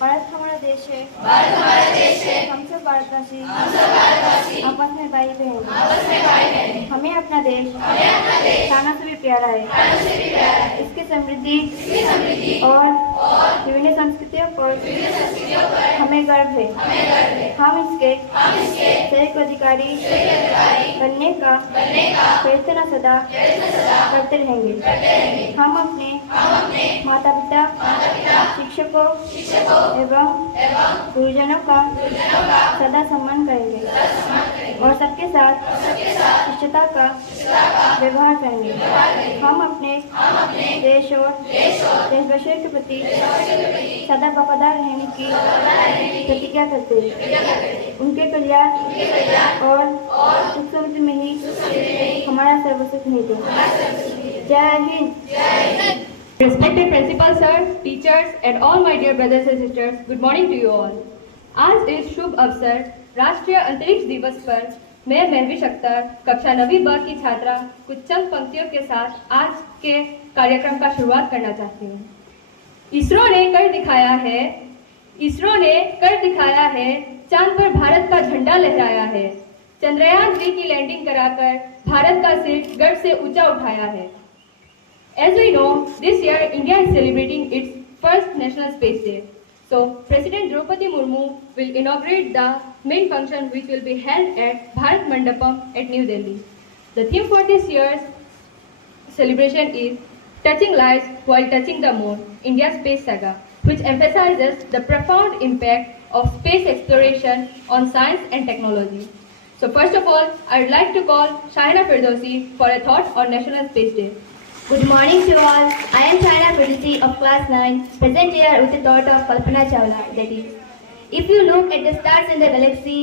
भारत हमारा देश है, हम सब भारतवासी आपस में भाई बहन। हमें अपना देश जाना से भी प्यारा है। इसकी समृद्धि और विभिन्न संस्कृतियों पर हमें गर्व है। हम इसके संयुक्त अधिकारी बनने का प्रयत्न सदा करते रहेंगे। हम अपने माता पिता, शिक्षकों एवं गुरुजनों का सदा सम्मान करेंगे और सबके साथ शिष्टता का व्यवहार करेंगे। हम अपने देश और देशवासियों के प्रति सदा वफादार रहने की प्रतिज्ञा करते हैं। उनके कल्याण और सुख समृद्धि में ही हमारा सर्वस्व निहित है। जय Hind. Respected Principal Sir, teachers and all my dear brothers and sisters, good morning to you all. आज इस शुभ अवसर राष्ट्रीय अंतरिक्ष दिवस पर मैं महविश अख्तर कक्षा 9वीं ब की छात्रा कुछ चंद पंक्तियों के साथ आज के कार्यक्रम का शुरुआत करना चाहती हूँ। इसरो ने कर दिखाया है, चांद पर भारत का झंडा लहराया है। चंद्रयान 3 की लैंडिंग कराकर भारत का सिर गर्व से ऊंचा उठाया है। As we know, this year India is celebrating its first National Space Day. So, President Draupadi Murmu will inaugurate the main function which will be held at Bharat Mandapam at New Delhi. The theme for this year's celebration is Touching Lives While Touching the Moon, India's Space Saga, which emphasizes the profound impact of space exploration on science and technology. So, first of all, I would like to call Shahina Firdausi for a thought on National Space Day. Good morning to all. I am Shahina Firdausi of class 9, present here with the thought of Kalpana Chawla. That is, if you look at the stars in the galaxy,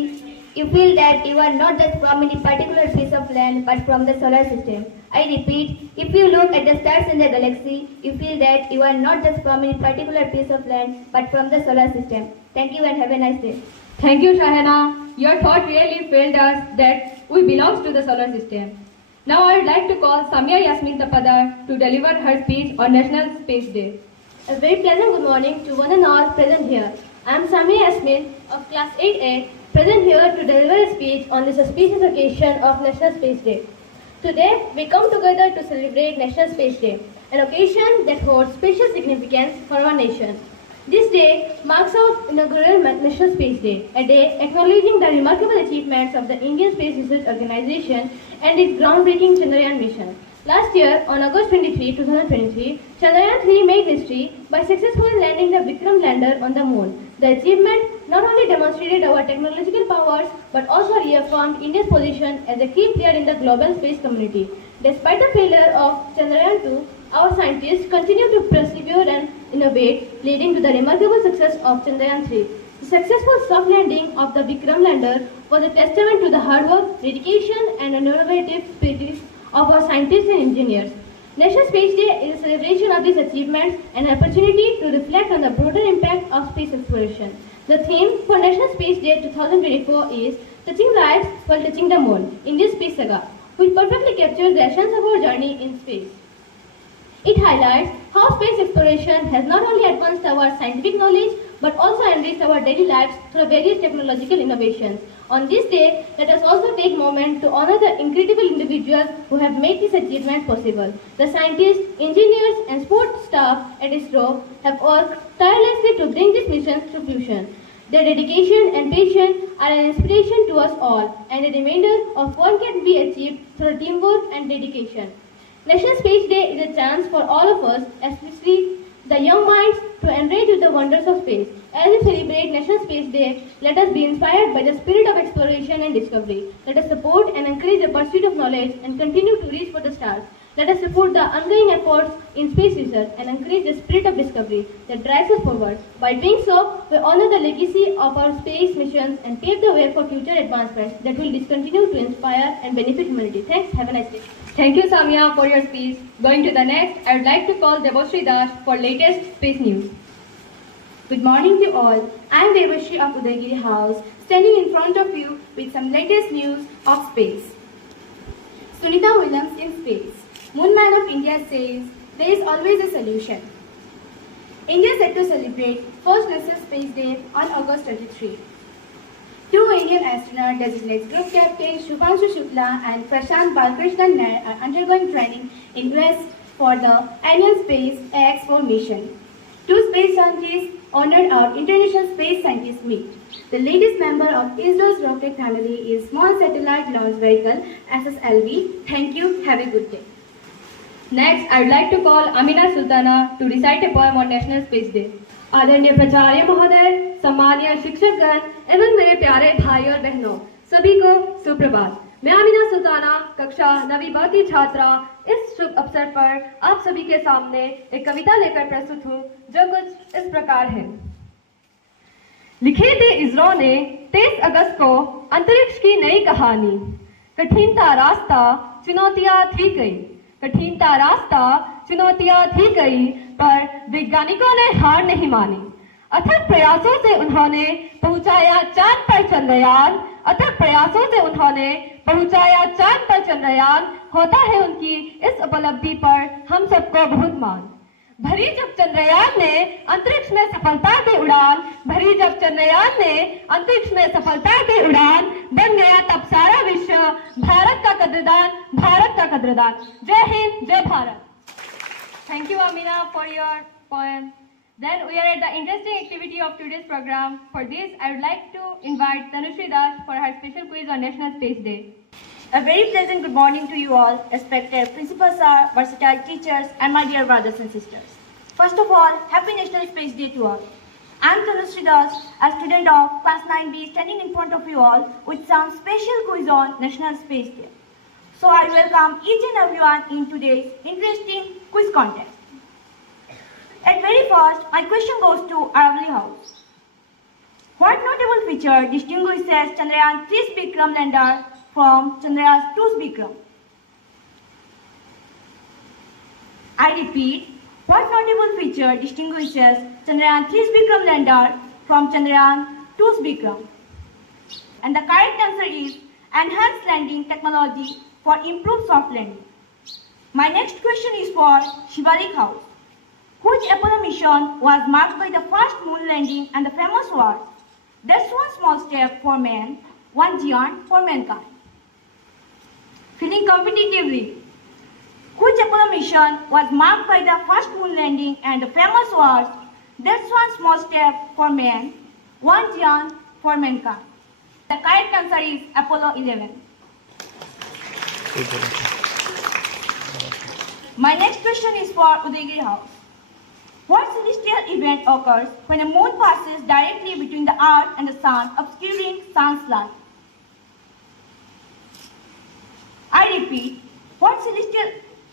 you feel that you are not just from any particular piece of land but from the solar system. I repeat, if you look at the stars in the galaxy, you feel that you are not just from any particular piece of land but from the solar system. Thank you and have a nice day. Thank you, Shahina. Your thought really filled us that we belong to the solar system. Now I would like to call Samia Yasmin Tapadar to deliver her speech on National Space Day. A very pleasant good morning to one and all present here. I am Samia Yasmin of class 8A, present here to deliver a speech on this auspicious occasion of National Space Day. Today we come together to celebrate National Space Day, an occasion that holds special significance for our nation. This day marks our inaugural National Space Day, a day acknowledging the remarkable achievements of the Indian Space Research Organization and its groundbreaking Chandrayaan mission. Last year, on August 23, 2023, Chandrayaan 3 made history by successfully landing the Vikram lander on the moon. The achievement not only demonstrated our technological powers but also reaffirmed India's position as a key player in the global space community. Despite the failure of Chandrayaan 2, our scientists continue to persevere and innovate, leading to the remarkable success of Chandrayaan 3. The successful soft landing of the Vikram lander was a testament to the hard work, dedication, and innovative spirit of our scientists and engineers. National Space Day is a celebration of these achievements and an opportunity to reflect on the broader impact of space exploration. The theme for National Space Day 2024 is Touching Lives While Touching the Moon, India's Space Saga, which perfectly captures the essence of our journey in space. It highlights how space exploration has not only advanced our scientific knowledge but also enriched our daily lives through various technological innovations. On this day, let us also take a moment to honor the incredible individuals who have made this achievement possible. The scientists, engineers, and support staff at ISRO have worked tirelessly to bring this mission to fruition. Their dedication and patience are an inspiration to us all, and a reminder of what can be achieved through teamwork and dedication. National Space Day is a chance for all of us, especially the young minds, to enrich with the wonders of space. As we celebrate National Space Day, let us be inspired by the spirit of exploration and discovery. Let us support and encourage the pursuit of knowledge and continue to reach for the stars. Let us support the ongoing efforts in space research and encourage the spirit of discovery that drives us forward. By doing so, we honor the legacy of our space missions and pave the way for future advancements that will continue to inspire and benefit humanity. Thanks. Have a nice day. Thank you, Samia, for your speech. Going to the next, I would like to call Debashri Das for latest space news. Good morning to all. I am Devashri of Udaygiri House, standing in front of you with some latest news of space. Sunita Williams in space. Moon Man of India says there is always a solution. India is set to celebrate first National Space Day on August 23. Two Indian astronauts designated Group Captain Shubhanshu Shukla and Prashant Balkrishnan Nair are undergoing training in US for the annual Space AX4 mission. Two space scientists honored our International Space Scientists Meet. The latest member of ISRO's rocket family is Small Satellite Launch Vehicle SSLV. Thank you. Have a good day. Next, I would like to call Amina Sultana to recite a poem on National Space Day. आदरणीय प्राचार्य महोदय, सम्मानीय शिक्षकगण एवं मेरे प्यारे भाई और बहनों, सभी को सुप्रभात। मैं अमीना सुल्ताना, कक्षा 9वीं ब की छात्रा, इस शुभ अवसर पर आप सभी के सामने एक कविता लेकर प्रस्तुत हूँ, जो कुछ इस प्रकार है। लिखे थे इसरो ने 23 अगस्त को अंतरिक्ष की नई कहानी। कठिनता रास्ता चुनौतियां थी कई, कठिनता रास्ता चुनौतियां थी कई, पर वैज्ञानिकों ने हार नहीं मानी। अथक प्रयासों से उन्होंने पहुंचाया चांद पर चंद्रयान, अथक प्रयासों से उन्होंने पहुंचाया चांद पर चंद्रयान। होता है उनकी इस उपलब्धि पर हम सबको बहुत मान। भरी जब चंद्रयान ने अंतरिक्ष में सफलता की उड़ान, भरी जब चंद्रयान ने अंतरिक्ष में सफलता की उड़ान, बन गया तब सारा विश्व भारत का कद्रदान, भारत का कद्रदान। जय हिंद, जय Bharat. Thank you, Amina, for your poem. Then we are at the interesting activity of today's program. For this, I would like to invite Tanushri Das for her special quiz on National Space Day. A very pleasant good morning to you all, respected principal sir, versatile teachers, and my dear brothers and sisters. First of all, happy National Space Day to all. I am Tanushri Das, a student of class 9B, standing in front of you all with some special quiz on National Space Day. So I welcome each and everyone in today's interesting quiz contest. At very first, my question goes to Aravali House. What notable feature distinguishes Chandrayaan 3's Vikram lander from Chandrayaan 2's Vikram? I repeat, what notable feature distinguishes Chandrayaan 3's Vikram lander from Chandrayaan 2's Vikram? And the correct answer is enhanced landing technology for improved soft landing. My next question is for Shivalik House. Which Apollo mission was marked by the first moon landing and the famous words, "That's one small step for man, one giant for mankind"? Feeling competitively, which Apollo mission was marked by the first moon landing and the famous words, "That's one small step for man, one giant for mankind"? The correct answer is Apollo 11. My next question is for Udaygiri House. What celestial event occurs when a moon passes directly between the earth and the sun, obscuring sun's light? I repeat, what celestial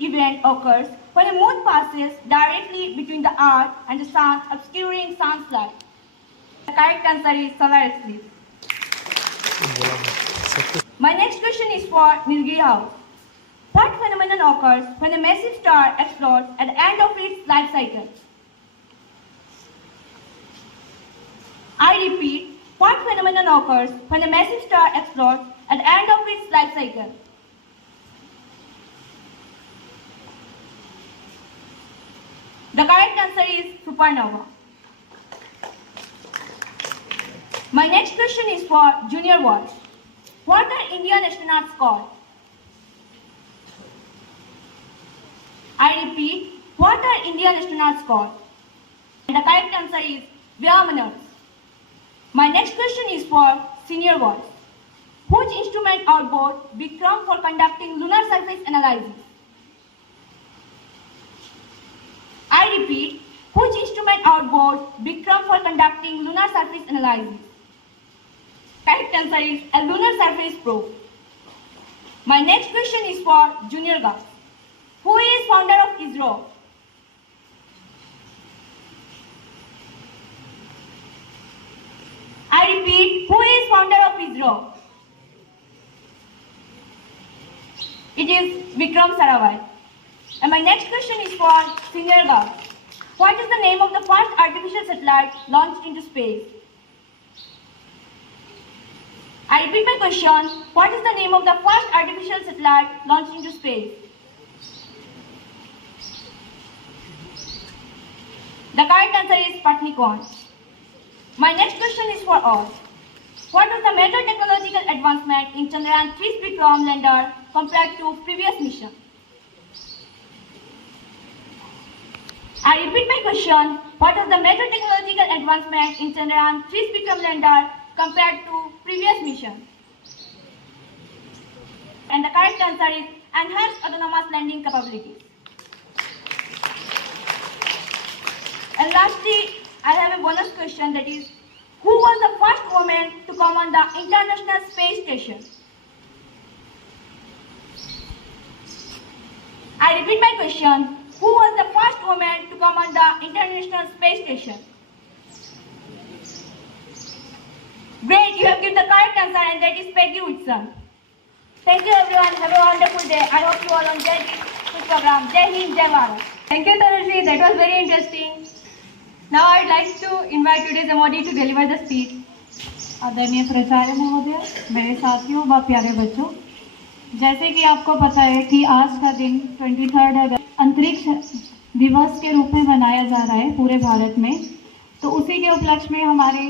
event occurs when a moon passes directly between the earth and the sun, obscuring sun's light? The correct answer is solar eclipse. My next question is for Nilgiri House. What phenomenon occurs when a massive star explodes at the end of its life cycle? I repeat, what phenomenon occurs when a massive star explodes at the end of its life cycle? The correct answer is supernova. My next question is for junior boys. What are Indian astronauts called? I repeat, what are Indian astronauts called? And the correct answer is Vyamanars. My next question is for senior boys. Which instrument outboard Vikram for conducting lunar surface analysis? I repeat, which instrument outboard Vikram for conducting lunar surface analysis? Correct answer is a lunar surface probe. My next question is for junior girls. Who is founder of ISRO? I repeat, who is founder of ISRO? It is Vikram Sarabhai. And my next question is for senior girls. What is the name of the first artificial satellite launched into space? I repeat my question. What is the name of the first artificial satellite launched into space? The correct answer is Patnikon. My next question is for all. What was the major technological advancement in Chandrayaan 3 Vikram lander compared to previous mission? I repeat my question. What was the major technological advancement in Chandrayaan 3 Vikram lander compared to previous mission? And the correct answer is enhanced autonomous landing capabilities. And lastly, I have a bonus question, that is, who was the first woman to come on the International Space Station? I repeat my question. Who was the first woman to come on the International Space Station? Great, you have given the correct answer, and that is Peggy Whitson. Thank you everyone. Have a wonderful day. I hope you all enjoyed this program. Jai Hind, Jai Bharat. Thank you, Tanushree. That was very interesting. Now I'd like to invite today's awardee to deliver the speech. आदरणीय प्राचार्य महोदय, मेरे साथियों व प्यारे बच्चों, जैसे कि आपको पता है कि आज का दिन 23 अगस्त अंतरिक्ष दिवस के रूप में मनाया जा रहा है पूरे भारत में। तो उसी के उपलक्ष्य में हमारे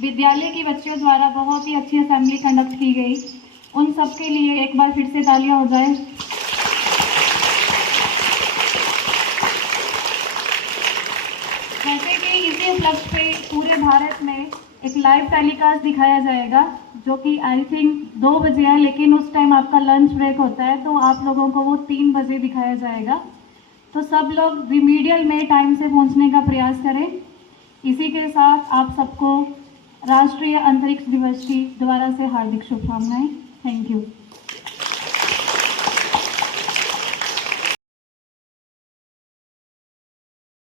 विद्यालय की बच्चियों द्वारा बहुत ही अच्छी असेंबली कंडक्ट की गई। उन सब के लिए एक बार फिर से तालियां हो जाए। जैसे कि इसी उपलक्ष्य पे पूरे भारत में एक लाइव टेलीकास्ट दिखाया जाएगा, जो कि आई थिंक 2 बजे है, लेकिन उस टाइम आपका लंच ब्रेक होता है, तो आप लोगों को वो 3 बजे दिखाया जाएगा। तो सब लोग रिमीडियल में टाइम से पहुंचने का प्रयास करें। इसी के साथ आप सबको राष्ट्रीय अंतरिक्ष दिवस की दोबारा से हार्दिक शुभकामनाएं। Thank you.